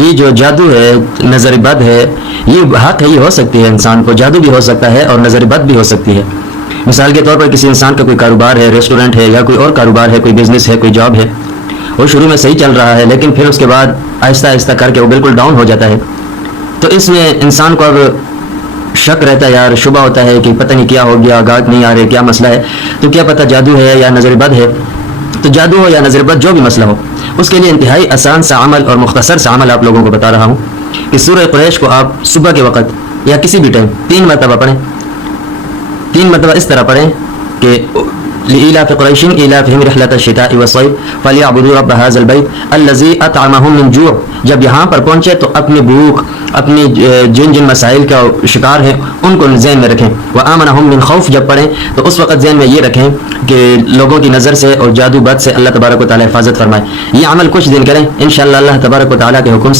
یہ جو جادو ہے، نظر بد ہے، یہ حق ہے، یہ ہو سکتی ہے انسان کو، جادو بھی ہو سکتا ہے اور نظر بد بھی ہو سکتی ہے. مثال کے طور پر کسی انسان کا کوئی کاروبار ہے، ریسٹورنٹ ہے یا کوئی اور کاروبار ہے، کوئی بزنس ہے، کوئی جاب ہے، وہ شروع میں صحیح چل رہا ہے لیکن پھر اس کے بعد آہستہ آہستہ کر کے وہ بالکل ڈاؤن ہو جاتا ہے. تو اس میں انسان کو اب شک رہتا ہے، یار شبہ ہوتا ہے کہ پتہ نہیں کیا ہو گیا، گاہک نہیں آ رہے، کیا مسئلہ ہے. تو کیا پتہ جادو ہے یا نظر بد ہے. تو جادو ہو یا نظر بد، جو بھی مسئلہ ہو، اس کے لیے انتہائی آسان سا عمل اور مختصر سا عمل آپ لوگوں کو بتا رہا ہوں کہ سورہ قریش کو آپ صبح کے وقت یا کسی بھی ٹائم 3 مرتبہ پڑھیں. 3 مرتبہ اس طرح پڑھیں کہ لإيلاف قريش إيلافهم رحلة الشتاء والصيف فليعبدوا رب هذا البيت الذي أطعمهم من جوع. جب یہاں پر پہنچے تو اپنی بھوک، اپنی جن جن مسائل کا شکار ہیں ان کو ذہن میں رکھیں. وآمنهم من خوف جب پڑھیں تو اس وقت ذہن میں یہ رکھیں کہ لوگوں کی نظر سے اور جادو بد سے اللہ تبارک و تعالی حفاظت فرمائے. یہ عمل کچھ دن کریں، انشاءاللہ اللہ تبارک و تعالی کے حکم سے